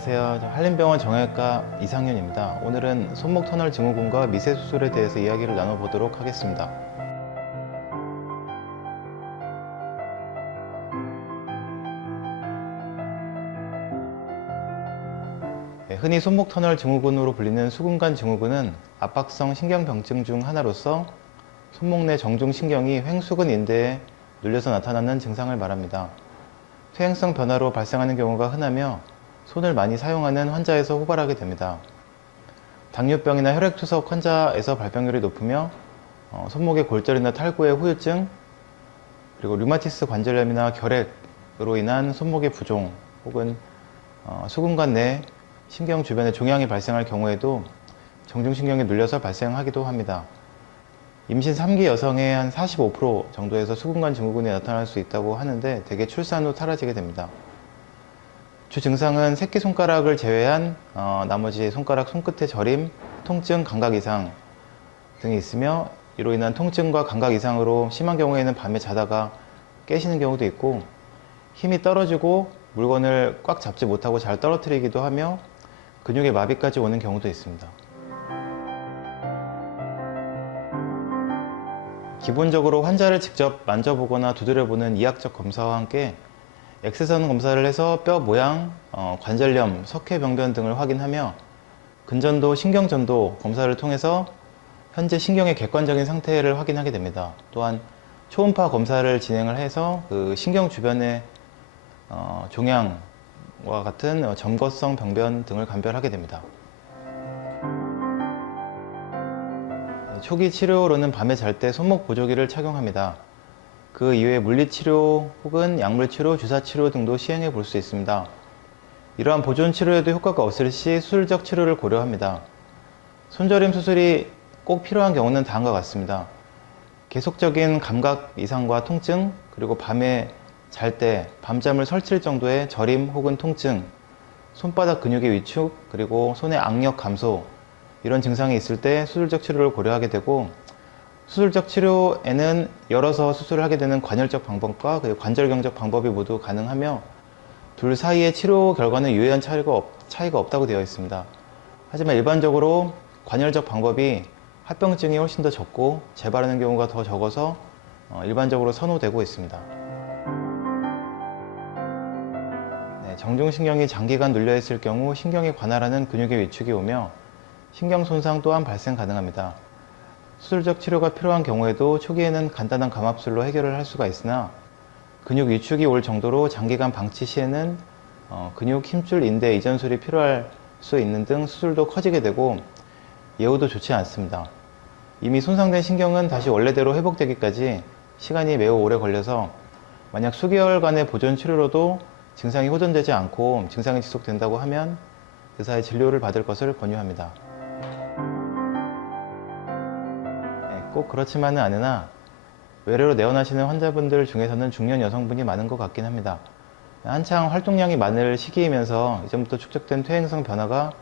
안녕하세요. 한림병원 정형외과 이상윤입니다. 오늘은 손목 터널 증후군과 미세 수술에 대해서 이야기를 나눠보도록 하겠습니다. 흔히 손목 터널 증후군으로 불리는 수근관 증후군은 압박성 신경병증 중 하나로서 손목 내 정중신경이 횡수근 인대에 눌려서 나타나는 증상을 말합니다. 퇴행성 변화로 발생하는 경우가 흔하며 손을 많이 사용하는 환자에서 호발하게 됩니다. 당뇨병이나 혈액투석 환자에서 발병률이 높으며 손목의 골절이나 탈구의 후유증, 그리고 류마티스 관절염이나 결핵으로 인한 손목의 부종 혹은 수근관 내 신경 주변에 종양이 발생할 경우에도 정중신경이 눌려서 발생하기도 합니다. 임신 3기 여성의 한 45% 정도에서 수근관 증후군이 나타날 수 있다고 하는데 대개 출산 후 사라지게 됩니다. 주 증상은 새끼손가락을 제외한 나머지 손가락 손끝의 저림, 통증, 감각 이상 등이 있으며 이로 인한 통증과 감각 이상으로 심한 경우에는 밤에 자다가 깨시는 경우도 있고 힘이 떨어지고 물건을 꽉 잡지 못하고 잘 떨어뜨리기도 하며 근육의 마비까지 오는 경우도 있습니다. 기본적으로 환자를 직접 만져보거나 두드려보는 이학적 검사와 함께 엑스선 검사를 해서 뼈 모양, 관절염, 석회병변 등을 확인하며 근전도, 신경전도 검사를 통해서 현재 신경의 객관적인 상태를 확인하게 됩니다. 또한 초음파 검사를 진행을 해서 그 신경 주변의 종양과 같은 점거성 병변 등을 감별하게 됩니다. 초기 치료로는 밤에 잘 때 손목 보조기를 착용합니다. 그 이외에 물리치료 혹은 약물치료, 주사치료 등도 시행해 볼 수 있습니다. 이러한 보존 치료에도 효과가 없을 시 수술적 치료를 고려합니다. 손저림 수술이 꼭 필요한 경우는 다음과 같습니다. 계속적인 감각 이상과 통증, 그리고 밤에 잘 때 밤잠을 설칠 정도의 저림 혹은 통증, 손바닥 근육의 위축, 그리고 손의 악력 감소 이런 증상이 있을 때 수술적 치료를 고려하게 되고 수술적 치료에는 열어서 수술을 하게 되는 관열적 방법과 관절경적 방법이 모두 가능하며 둘 사이의 치료 결과는 유효한 차이가 없다고 되어 있습니다. 하지만 일반적으로 관열적 방법이 합병증이 훨씬 더 적고 재발하는 경우가 더 적어서 일반적으로 선호되고 있습니다. 정중신경이 장기간 눌려있을 경우 신경에 관할하는 근육의 위축이 오며 신경 손상 또한 발생 가능합니다. 수술적 치료가 필요한 경우에도 초기에는 간단한 감압술로 해결을 할 수가 있으나 근육 위축이 올 정도로 장기간 방치 시에는 근육 힘줄 인대 이전술이 필요할 수 있는 등 수술도 커지게 되고 예후도 좋지 않습니다. 이미 손상된 신경은 다시 원래대로 회복되기까지 시간이 매우 오래 걸려서 만약 수개월간의 보존 치료로도 증상이 호전되지 않고 증상이 지속된다고 하면 의사의 진료를 받을 것을 권유합니다. 꼭 그렇지만은 않으나 외래로 내원하시는 환자분들 중에서는 중년 여성분이 많은 것 같긴 합니다. 한창 활동량이 많을 시기이면서 이전부터 축적된 퇴행성 변화가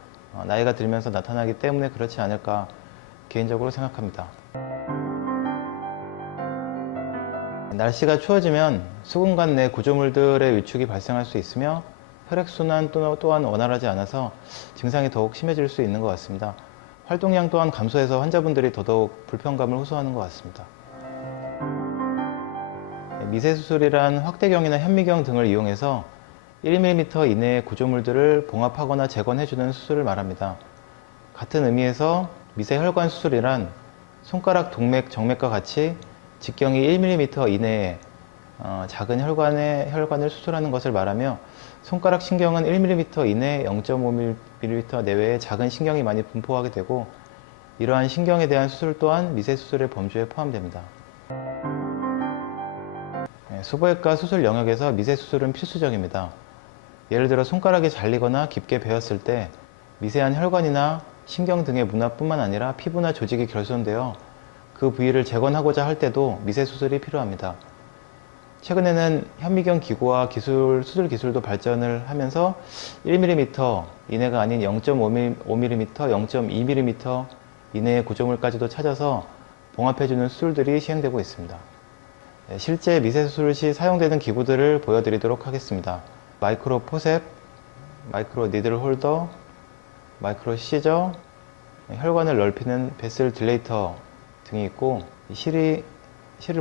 나이가 들면서 나타나기 때문에 그렇지 않을까 개인적으로 생각합니다. 날씨가 추워지면 수근관 내 구조물들의 위축이 발생할 수 있으며 혈액순환 또한 원활하지 않아서 증상이 더욱 심해질 수 있는 것 같습니다. 활동량 또한 감소해서 환자분들이 더더욱 불편감을 호소하는 것 같습니다. 미세수술이란 확대경이나 현미경 등을 이용해서 1mm 이내의 구조물들을 봉합하거나 재건해주는 수술을 말합니다. 같은 의미에서 미세혈관 수술이란 손가락 동맥, 정맥과 같이 직경이 1mm 이내의 작은 혈관을 수술하는 것을 말하며 손가락 신경은 1mm 이내 0.5mm 내외의 작은 신경이 많이 분포하게 되고 이러한 신경에 대한 수술 또한 미세수술의 범주에 포함됩니다. 수부외과 수술 영역에서 미세수술은 필수적입니다. 예를 들어 손가락이 잘리거나 깊게 베었을 때 미세한 혈관이나 신경 등의 문화뿐만 아니라 피부나 조직이 결손되어 그 부위를 재건하고자 할 때도 미세수술이 필요합니다. 최근에는 현미경 기구와 수술 기술도 발전을 하면서 1mm 이내가 아닌 0.5mm, 0.2mm 이내의 구조물까지도 찾아서 봉합해주는 수술들이 시행되고 있습니다. 실제 미세수술 시 사용되는 기구들을 보여드리도록 하겠습니다. 마이크로 포셉, 마이크로 니들 홀더, 마이크로 시저, 혈관을 넓히는 베슬 딜레이터 등이 있고, 이 실을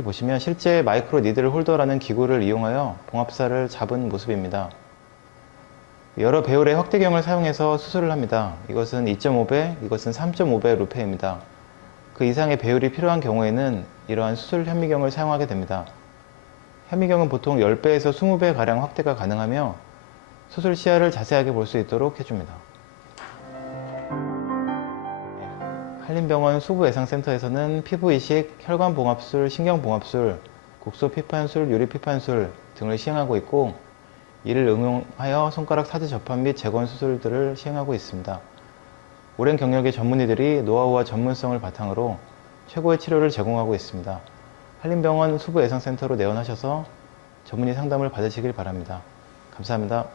보시면 실제 마이크로 니들 홀더라는 기구를 이용하여 봉합살을 잡은 모습입니다. 여러 배율의 확대경을 사용해서 수술을 합니다. 이것은 2.5배, 이것은 3.5배 루페입니다. 그 이상의 배율이 필요한 경우에는 이러한 수술 현미경을 사용하게 됩니다. 현미경은 보통 10배에서 20배 가량 확대가 가능하며 수술 시야를 자세하게 볼 수 있도록 해줍니다. 한림병원 수부외상센터에서는 피부 이식, 혈관 봉합술, 신경 봉합술, 국소 피판술, 유리 피판술 등을 시행하고 있고, 이를 응용하여 손가락 사지 접합 및 재건 수술들을 시행하고 있습니다. 오랜 경력의 전문의들이 노하우와 전문성을 바탕으로 최고의 치료를 제공하고 있습니다. 한림병원 수부외상센터로 내원하셔서 전문의 상담을 받으시길 바랍니다. 감사합니다.